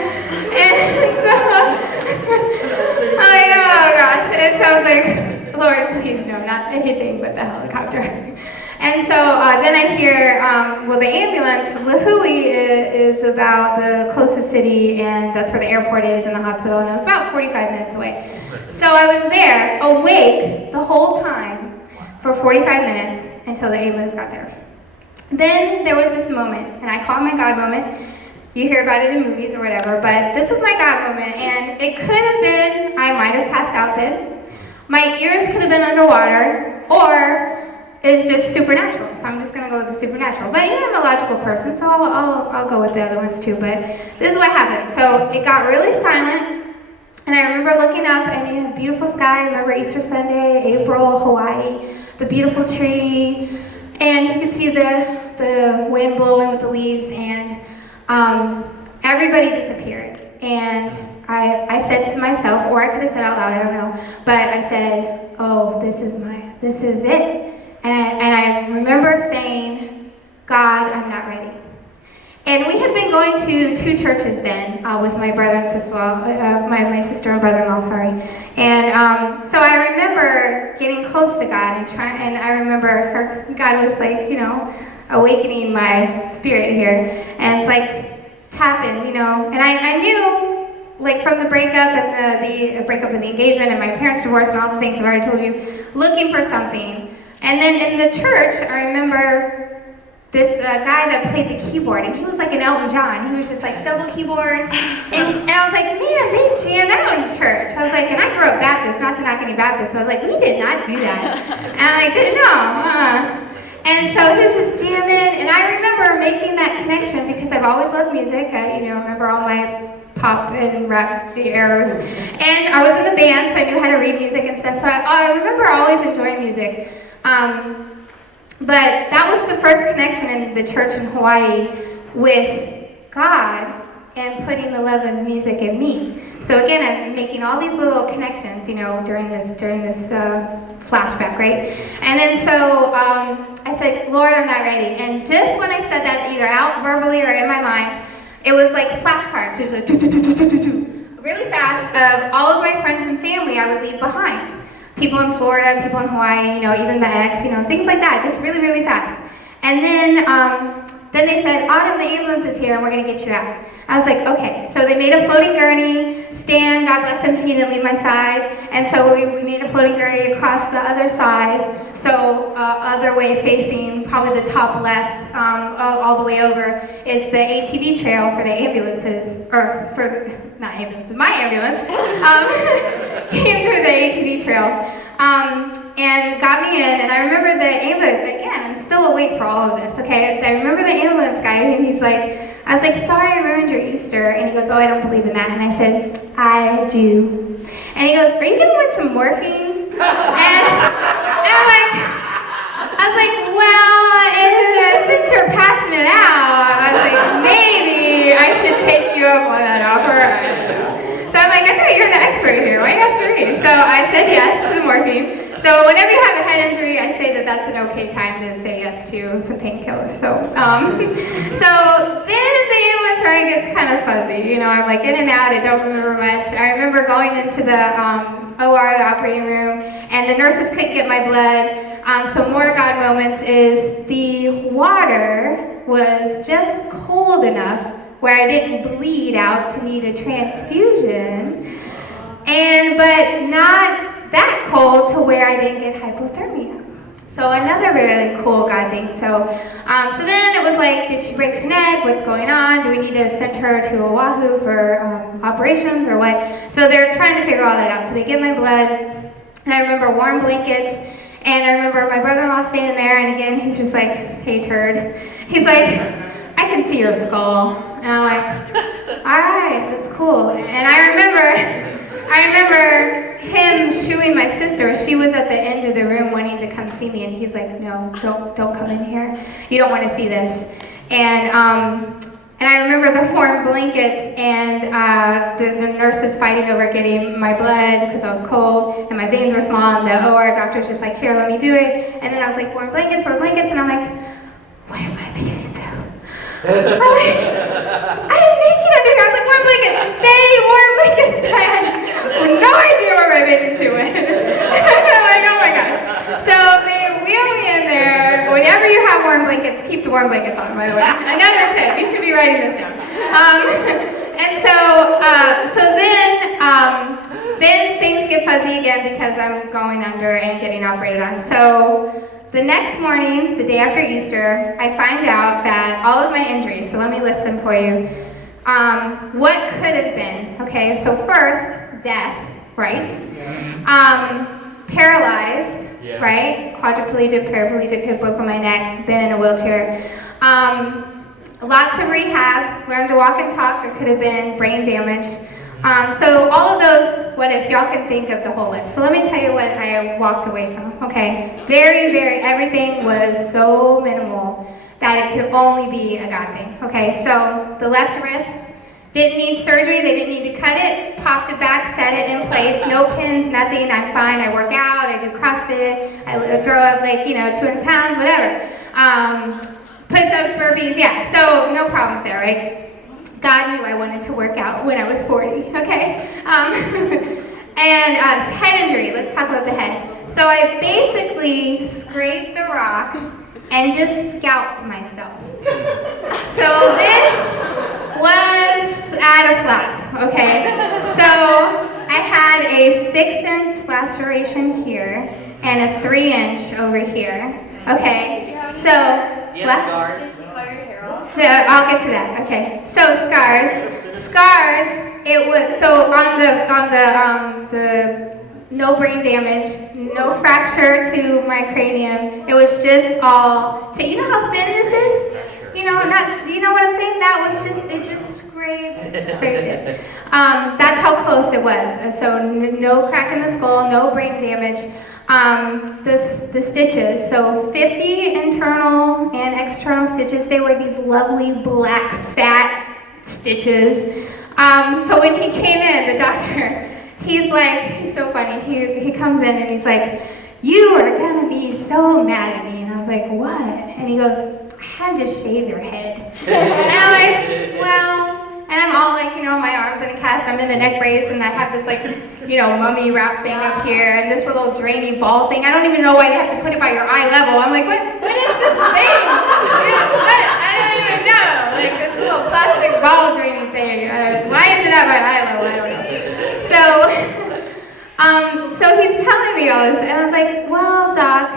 And so, I'm like, oh gosh. And so I was like, Lord, please no, not anything but the helicopter. And so then I hear, the ambulance, Lahui is about the closest city, and that's where the airport is and the hospital, and it was about 45 minutes away. So I was there, awake the whole time, for 45 minutes until the ambulance got there. Then there was this moment, and I call it my God moment. You hear about it in movies or whatever, but this was my God moment, and it could have been, I might have passed out then. My ears could have been underwater, or it's just supernatural. So I'm just gonna go with the supernatural. But I'm a logical person, so I'll go with the other ones too. But this is what happened. So it got really silent. And I remember looking up, and you had beautiful sky. I remember Easter Sunday, April, Hawaii, the beautiful tree, and you could see the wind blowing with the leaves, and everybody disappeared. And I said to myself, or I could have said out loud, I don't know, but I said, oh, this is it. And I remember saying, God, I'm not ready. And we had been going to 2 churches then with my brother and sister-in-law, my sister and brother-in-law, sorry. And so I remember getting close to God and I remember God was like, awakening my spirit here. And it's like tapping, and I knew, like from the breakup and the breakup and the engagement and my parents' divorce and all the things I've already told you, looking for something. And then in the church, I remember this guy that played the keyboard, and he was like an Elton John. He was just like double keyboard, and I was like, man, they jam out in church. I was like, and I grew up Baptist, not to knock any Baptists, but I was like, we did not do that. And I'm like, no. And so he was just jamming, and I remember making that connection because I've always loved music. I remember all my pop and rap eras, and I was in the band, so I knew how to read music and stuff. So I remember always enjoying music. But that was the first connection in the church in Hawaii with God and putting the love of music in me. So again, I'm making all these little connections, during this flashback, right? And then so I said, Lord, I'm not ready. And just when I said that, either out verbally or in my mind, it was like flashcards. It was like really fast of all of my friends and family I would leave behind. People in Florida, people in Hawaii, even the ex, things like that, just really, really fast. And then they said, Autumn, the ambulance is here and we're gonna get you out. I was like, okay. So they made a floating gurney. Stan, God bless him, he didn't leave my side. And so we made a floating gurney across the other side. So other way facing, probably the top left, all the way over, is the ATV trail for the ambulances, or for, not ambulances, my ambulance, came through the ATV trail. And got me in, and I remember the ambulance, again, I'm still awake for all of this, okay? I remember the ambulance guy, and he's like, I was like, sorry I ruined your Easter, and he goes, oh, I don't believe in that, and I said, I do. And he goes, are you gonna want some morphine? And I was like, well, since you're passing it out, I was like, maybe I should take you up on that offer. So I'm like, okay, you're the expert here, why are you asking me? So I said yes to the morphine. So whenever you have a head injury, I say that that's an okay time to say yes to some painkillers. So then the ambulance ride gets kind of fuzzy. You know, I'm like in and out, I don't remember much. I remember going into the OR, the operating room, and the nurses couldn't get my blood. So more God moments is the water was just cold enough where I didn't bleed out to need a transfusion, but not that cold to where I didn't get hypothermia. So another really cool God thing. So then it was like, did she break her neck? What's going on? Do we need to send her to Oahu for operations or what? So they're trying to figure all that out. So they get my blood, and I remember warm blankets, and I remember my brother-in-law standing there, and again, he's just like, hey, turd. He's like, I can see your skull. And I'm like, all right, that's cool. And I remember him shooing my sister. She was at the end of the room wanting to come see me, and he's like, no, don't come in here. You don't want to see this. And I remember the warm blankets and the nurses fighting over getting my blood because I was cold and my veins were small, and the OR doctor was just like, here, let me do it. And then I was like, warm blankets, and I'm like, where's my bathing suit? I'm naked under here. I was like, warm blankets, stay warm blankets. I had no idea where my bathing suit went. I'm like, oh my gosh. So they wheel me in there. Whenever you have warm blankets, keep the warm blankets on, by the way. Another tip, you should be writing this down. Then things get fuzzy again because I'm going under and getting operated on. So the next morning, the day after Easter, I find out that all of my injuries, so let me list them for you. What could have been, okay? So first, death, right? Paralyzed, right? Quadriplegic, paraplegic, broke my neck, been in a wheelchair. Lots of rehab, learned to walk and talk. There could have been brain damage. So all of those what ifs, y'all can think of the whole list. So let me tell you what I walked away from, okay? Everything was so minimal that it could only be a God thing, okay? So the left wrist, didn't need surgery, they didn't need to cut it, popped it back, set it in place, no pins, nothing, I'm fine, I work out, I do CrossFit, I throw up like, 200 pounds, whatever. Push-ups, burpees, yeah, so no problems there, right? God knew I wanted to work out when I was 40, okay? And head injury, let's talk about the head. So I basically scraped the rock and just scalped myself. So this was at a flap, okay? So I had a 6-inch laceration here and a 3-inch over here, okay? So, scars. I'll get to that, okay. So scars, it was, so on the no brain damage, no fracture to my cranium, it was just all, you know how thin this is? You know what I'm saying? That was it just scraped it. That's how close it was. So no crack in the skull, no brain damage. The stitches, so 50 internal and external stitches. They were these lovely black fat stitches. So when he came in, the doctor, he's so funny. He comes in and he's like, you are gonna be so mad at me. And I was like, what? And he goes, I had to shave your head. And I'm like, well, and I'm all like, my arms in a cast, I'm in the neck brace, and I have this mummy wrap thing up here, and this little drainy ball thing. I don't even know why they have to put it by your eye level. I'm like, what is this thing? little plastic ball draining thing. Why is it at my eye level? I don't know. So he's telling me all this, and I was like, well, Doc,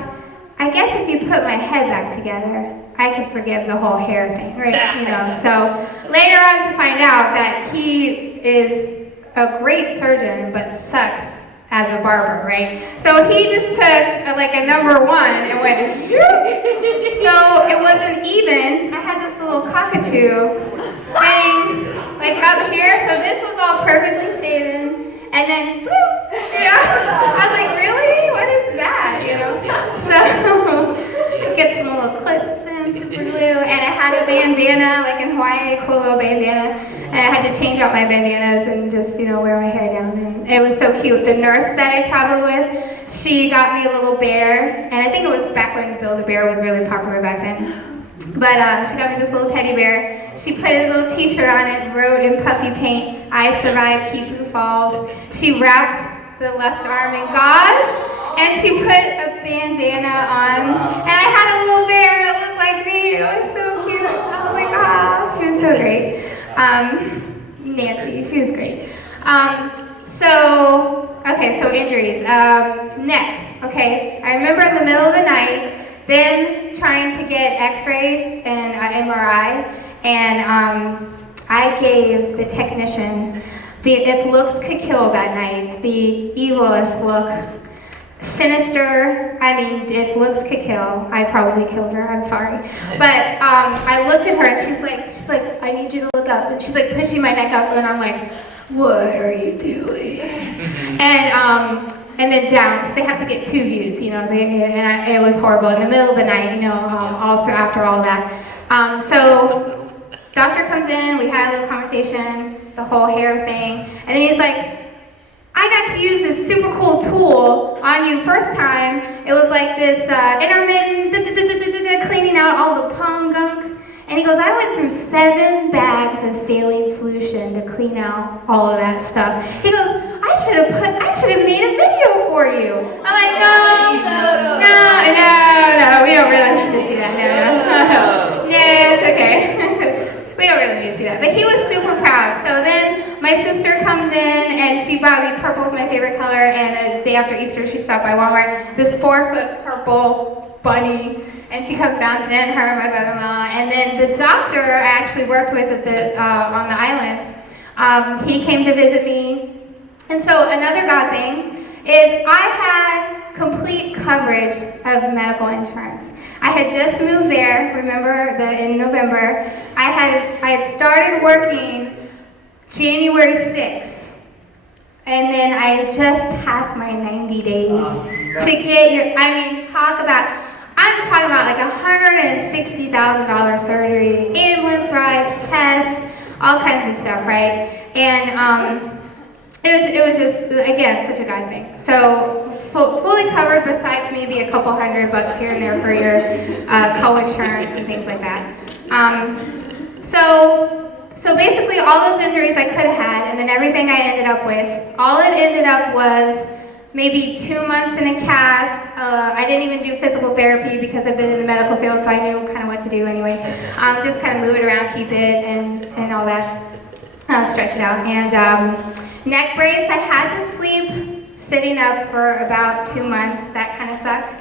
I guess if you put my head back together, I could forgive the whole hair thing, right? You know. So later on to find out that he is a great surgeon, but sucks as a barber, right? So he just took like a number 1 and went, so it wasn't even. I had this little cockatoo thing like up here, so this was all perfectly shaven, and then boop, you know? I was like, really? What is that, you know? So get some little clips and super glue, and I had a bandana, like in Hawaii, a cool little bandana, and I had to change out my bandanas and just, you know, wear my hair down, and it was so cute. The nurse that I traveled with, she got me a little bear, and I think it was back when Build-A-Bear was really popular back then. But she got me this little teddy bear. She put a little t-shirt on it, wrote in puffy paint, "I survived Kipu Falls." She wrapped the left arm in gauze, and she put a bandana on. And I had a little bear that looked like me. It was so cute. I was like, ah, she was so great. Nancy, she was great. So injuries. Neck, okay. I remember in the middle of the night, them trying to get x-rays and MRI, and I gave the technician the if looks could kill that night, the evilest look. Sinister, I mean, if looks could kill, I probably killed her, I'm sorry. But I looked at her and she's like, I need you to look up. And she's like pushing my neck up, and I'm like, what are you doing? And then down, because they have to get 2 views, you know, it was horrible in the middle of the night, you know, after all that. So doctor comes in, we had a little conversation, the whole hair thing, and then he's like, I got to use this super cool tool on you first time. It was like this intermittent cleaning out all the pong gunk. And he goes, I went through 7 bags of saline solution to clean out all of that stuff. He goes, I should have made a video for you. I'm like, no, we don't really need to see that. No, it's okay. We don't really need to see that. But he was super proud. So then my sister comes in, and she brought me, purple's my favorite color, and a day after Easter she stopped by Walmart, this 4-foot purple bunny, and she comes bouncing in, her and my brother-in-law. And then the doctor I actually worked with at on the island, he came to visit me. And so another God thing is I had complete coverage of medical insurance. I had just moved there, remember, in November. I had started working January 6th, and then I had just passed my 90 days to get your, I'm talking about like $160,000 surgeries, ambulance rides, tests, all kinds of stuff, right? And it was just, again, such a God thing. So fully covered, besides maybe a couple $100 here and there for your co-insurance and things like that. So basically all those injuries I could have had, and then everything I ended up with, all it ended up was maybe 2 months in a cast. I didn't even do physical therapy because I've been in the medical field, so I knew kind of what to do anyway. Just kind of move it around, keep it, and all that. Stretch it out. And neck brace, I had to sleep sitting up for about 2 months. That kind of sucked.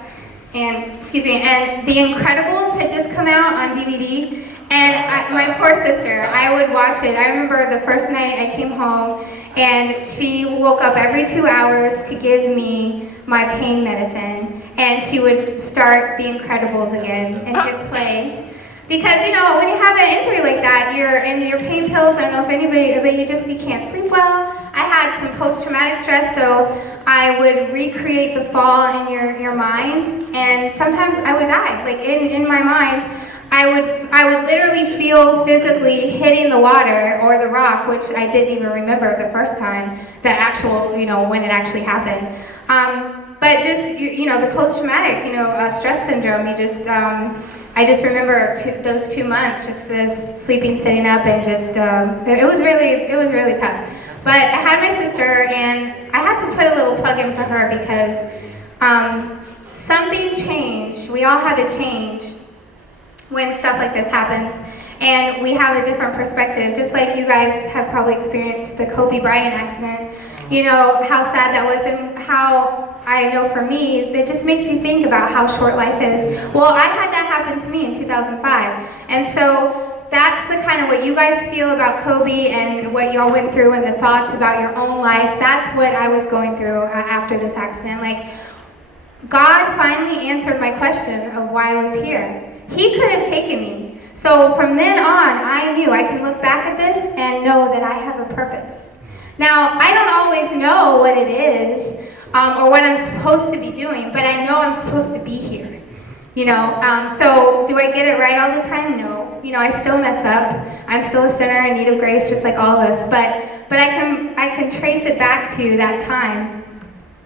And, and The Incredibles had just come out on DVD. And my poor sister, I would watch it. I remember the first night I came home, and she woke up every 2 hours to give me my pain medicine, and she would start The Incredibles again and hit play. Because, you know, when you have an injury like that, your pain pills, I don't know if anybody, but you can't sleep well. I had some post-traumatic stress, so I would recreate the fall in your mind, and sometimes I would die. Like in my mind, I would literally feel physically hitting the water or the rock, which I didn't even remember the first time, the actual, you know, when it actually happened. But just, you know, the post-traumatic, you know, stress syndrome, I just remember those 2 months, just as sleeping, sitting up, and just, it was really tough. But I had my sister, and I have to put a little plug in for her because something changed. We all had to change when stuff like this happens. and we have a different perspective, just like you guys have probably experienced the Kobe Bryant accident. You know, how sad that was, and how I know for me, that just makes you think about how short life is. Well, I had that happen to me in 2005, and so that's the kind of what you guys feel about Kobe and what y'all went through and the thoughts about your own life. That's what I was going through after this accident. Like, God finally answered my question of why I was here. He could have taken me. So from then on, I knew I can look back at this and know that I have a purpose. Now, I don't always know what it is or what I'm supposed to be doing, but I know I'm supposed to be here. You know, so do I get it right all the time? No. You know, I still mess up. I'm still a sinner in need of grace, just like all of us. But I can trace it back to that time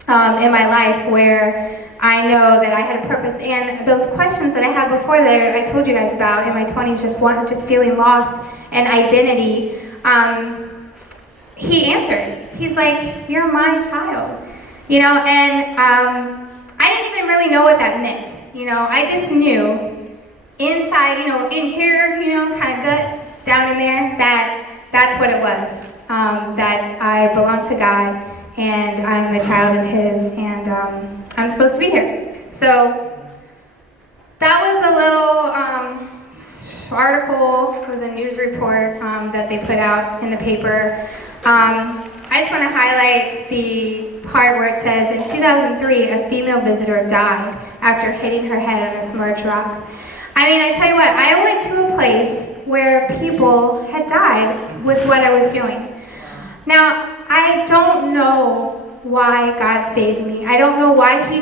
in my life where I know that I had a purpose. And those questions that I had before that I told you guys about in my 20s, just feeling lost and identity, he answered. He's like, "You're my child." You know, and I didn't even really know what that meant. You know, I just knew inside, you know, in here, you know, kind of gut down in there, that's what it was. That I belong to God, and I'm a child of His, and I'm supposed to be here. So that was a little article. It was a news report that they put out in the paper. I just want to highlight the part where it says, in 2003, a female visitor died after hitting her head on a submerged rock. I mean, I tell you what, I went to a place where people had died with what I was doing. Now, I don't know why God saved me. I don't know why He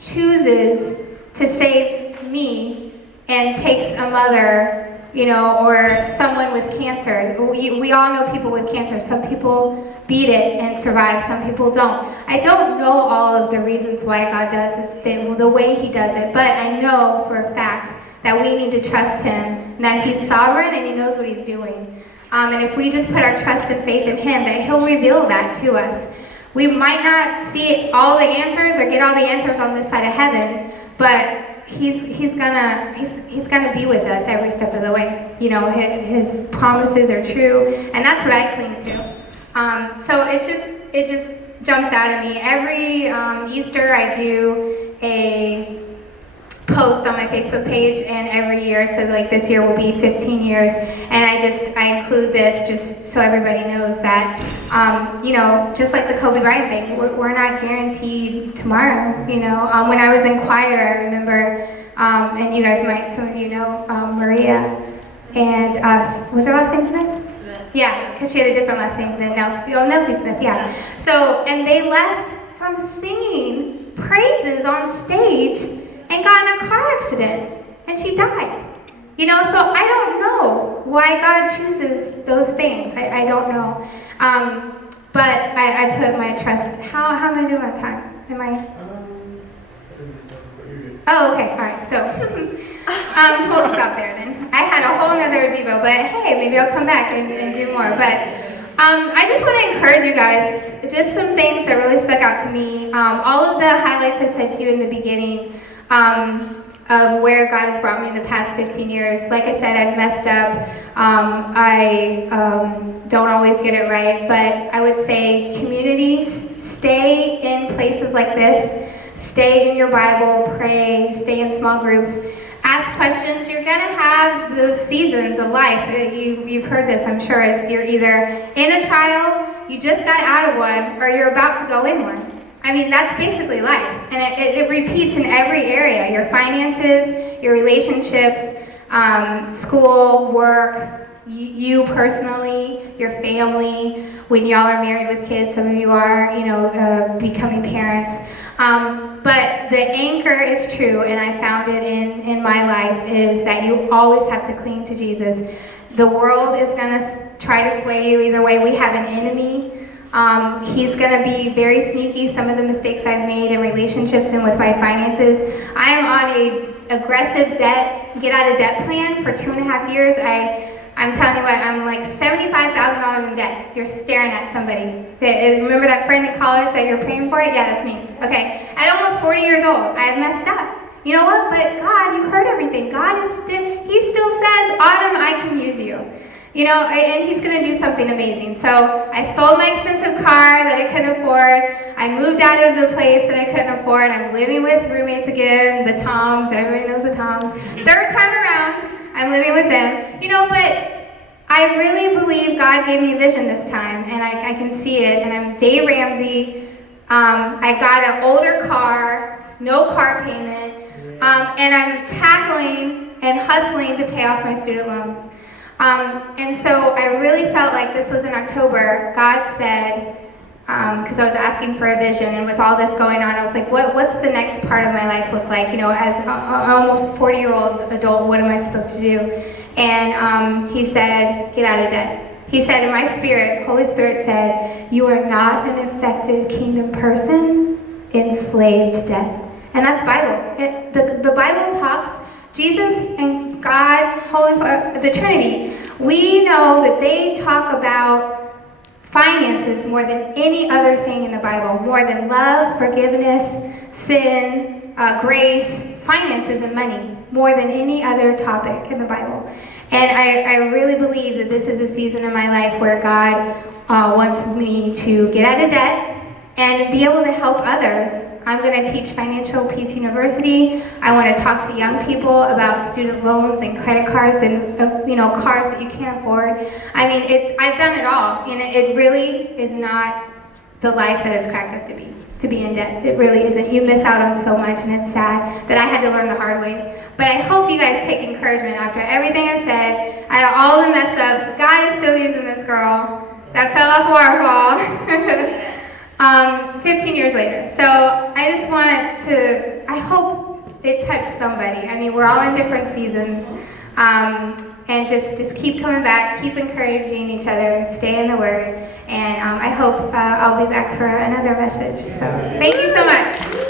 chooses to save me and takes a mother, you know, or someone with cancer. We all know people with cancer. Some people beat it and survive, some people don't. I don't know all of the reasons why God does the way He does it, but I know for a fact that we need to trust Him, and that He's sovereign and He knows what He's doing. And if we just put our trust and faith in Him, that He'll reveal that to us. We might not see all the answers or get all the answers on this side of heaven, but He's gonna be with us every step of the way. You know, His promises are true, and that's what I cling to. So it just jumps out at me. Every Easter I do a post on my Facebook page, and every year, so like this year will be 15 years, and I include this just so everybody knows that, you know, just like the Kobe Bryant thing, we're not guaranteed tomorrow, you know. When I was in choir, I remember, and you guys might, some of you know, Maria, and was her last name Smith? Yeah, because she had a different last name than Nelsie Smith, yeah. So, and they left from singing praises on stage and got in a car accident, and she died. You know, so I don't know why God chooses those things. I don't know. But I put my trust. How am I doing my time? Am I? Oh, okay, all right, so we'll stop there then. I had a whole nother Devo, but hey, maybe I'll come back and do more. But I just want to encourage you guys, just some things that really stuck out to me. All of the highlights I said to you in the beginning of where God has brought me in the past 15 years. Like I said, I've messed up. I don't always get it right, but I would say communities, stay in places like this. Stay in your Bible, pray, stay in small groups, ask questions. You're going to have those seasons of life. You've heard this, I'm sure, as you're either in a trial, you just got out of one, or you're about to go in one. I mean, that's basically life, and it repeats in every area. Your finances, your relationships, school, work, you personally, your family, when y'all are married with kids, some of you are, you know, becoming parents. But the anchor is true, and I found it in my life, is that you always have to cling to Jesus. The world is going to try to sway you either way. We have an enemy. He's going to be very sneaky. Some of the mistakes I've made in relationships and with my finances. I am on a aggressive get out of debt plan for 2.5 years. I'm telling you what, I'm like $75,000 in debt. You're staring at somebody. Remember that friend in college that you're praying for it? Yeah, that's me. Okay. At almost 40 years old, I have messed up. You know what? But God, you heard everything. God is he still says, Autumn, I can use you. You know, and he's going to do something amazing. So I sold my expensive car that I couldn't afford. I moved out of the place that I couldn't afford. I'm living with roommates again, the Toms. Everybody knows the Toms. Third time around, I'm living with them. You know, but I really believe God gave me a vision this time, and I can see it. And I'm Dave Ramsey. I got an older car, no car payment, and I'm tackling and hustling to pay off my student loans. And so I really felt like this was in October. God said, because I was asking for a vision, and with all this going on, I was like, what's the next part of my life look like? You know, as an almost 40-year-old adult, what am I supposed to do? And he said, get out of debt. He said, in my spirit, Holy Spirit said, you are not an affected kingdom person enslaved to death. And that's Bible. The Bible talks, Jesus and God, the Trinity, we know that they talk about finances more than any other thing in the Bible, more than love, forgiveness, sin, grace, finances and money, more than any other topic in the Bible. And I really believe that this is a season in my life where God wants me to get out of debt and be able to help others. I'm going to teach Financial Peace University. I want to talk to young people about student loans and credit cards and cars that you can't afford. I mean, I've done it all. You know, it really is not the life that it's cracked up to be in debt. It really isn't. You miss out on so much, and it's sad that I had to learn the hard way. But I hope you guys take encouragement after everything I've said, out of all the mess ups. God is still using this girl that fell off a waterfall 15 years later. So I just want to, I hope it touched somebody. I mean, we're all in different seasons. And just keep coming back, keep encouraging each other, stay in the Word. And I hope I'll be back for another message. So thank you so much.